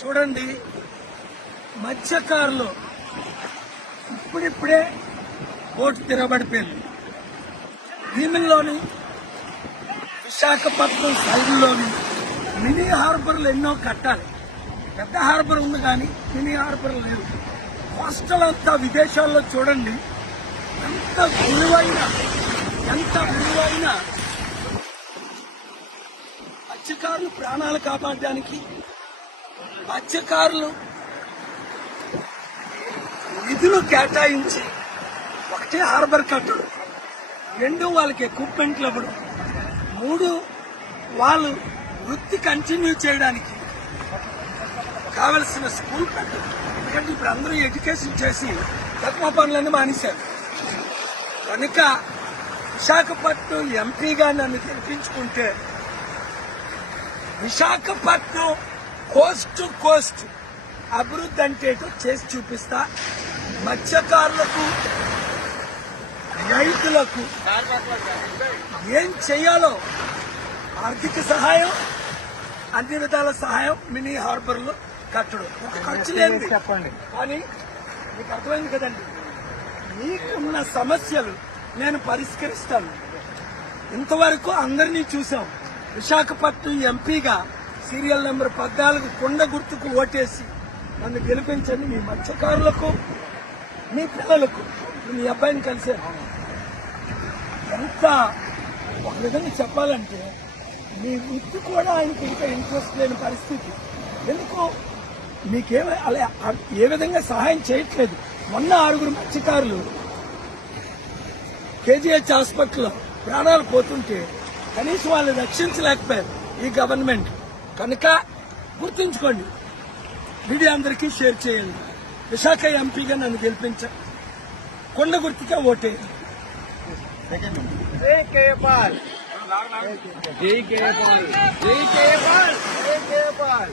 చూడండి, మత్స్యకారులు ఇప్పుడిప్పుడే బోటు తిరగబడిపోయింది. భీమిల్లోని విశాఖపట్నం సైడ్లోని మినీ హార్బర్లు ఎన్నో కట్టాలి. పెద్ద హార్బర్ ఉంది కానీ మినీ హార్బర్ లేదు. కోస్టల్ అంతా విదేశాల్లో చూడండి ఎంత విలువైన మత్స్యకారులు ప్రాణాలు కాపాడడానికి మత్స్యకారులు నిధులు కేటాయించి ఒకటే హార్బర్ కట్టడం, 2 వాళ్ళకి ఎక్విప్మెంట్లు ఇవ్వడం, 3 వాళ్ళు వృత్తి కంటిన్యూ చేయడానికి కావలసిన స్కూల్ పెట్టడం. ఎందుకంటే ఇప్పుడు అందరూ ఎడ్యుకేషన్ చేసి తక్కువ పనులన్నీ మానేశారు. కనుక విశాఖపట్నం ఎంపీగా నన్ను గెలిపించుకుంటే విశాఖపట్నం కోస్ట్ టు కోస్ట్ అభివృద్ధి అంటే చేసి చూపిస్తా. మత్స్యకారులకు, రైతులకు ఏం చేయాలో ఆర్థిక సహాయం, అన్ని విధాల సహాయం మినీ హార్బర్లో కట్టడం. ఒక ఖర్చు లేదు చెప్పండి, కానీ మీకు అర్థమైంది కదండి. మీకున్న సమస్యలు నేను పరిష్కరిస్తాను. ఇంతవరకు అందరినీ చూసాం. విశాఖపట్నం ఎంపీగా సీరియల్ నెంబర్ 14 కొండ గుర్తుకు ఓటేసి నన్ను గెలిపించండి. మీ మత్స్యకారులకు, మీ పిల్లలకు, మీ అబ్బాయిని కలిశారు. ఎంత ఒక విధంగా చెప్పాలంటే మీ వృత్తి కూడా ఆయనకి ఇంకా ఇంట్రెస్ట్ లేని పరిస్థితి. ఎందుకు మీకేమో అలా ఏ విధంగా సహాయం చేయట్లేదు. మొన్న 6 మత్స్యకారులు కేజీహెచ్ హాస్పిటల్లో ప్రాణాలు పోతుంటే కనీసం వాళ్ళని రక్షించలేకపోయారు ఈ గవర్నమెంట్. కనుక గుర్తుంచుకోండి, మీడియా అందరికీ షేర్ చేయండి. విశాఖ ఎంపీగా నన్ను గెలిపించండి, కొండ గుర్తుగా ఓటేయండి. జై కేపాల్, జై కేపాల్, జై కేపాల్, జై కేపాల్.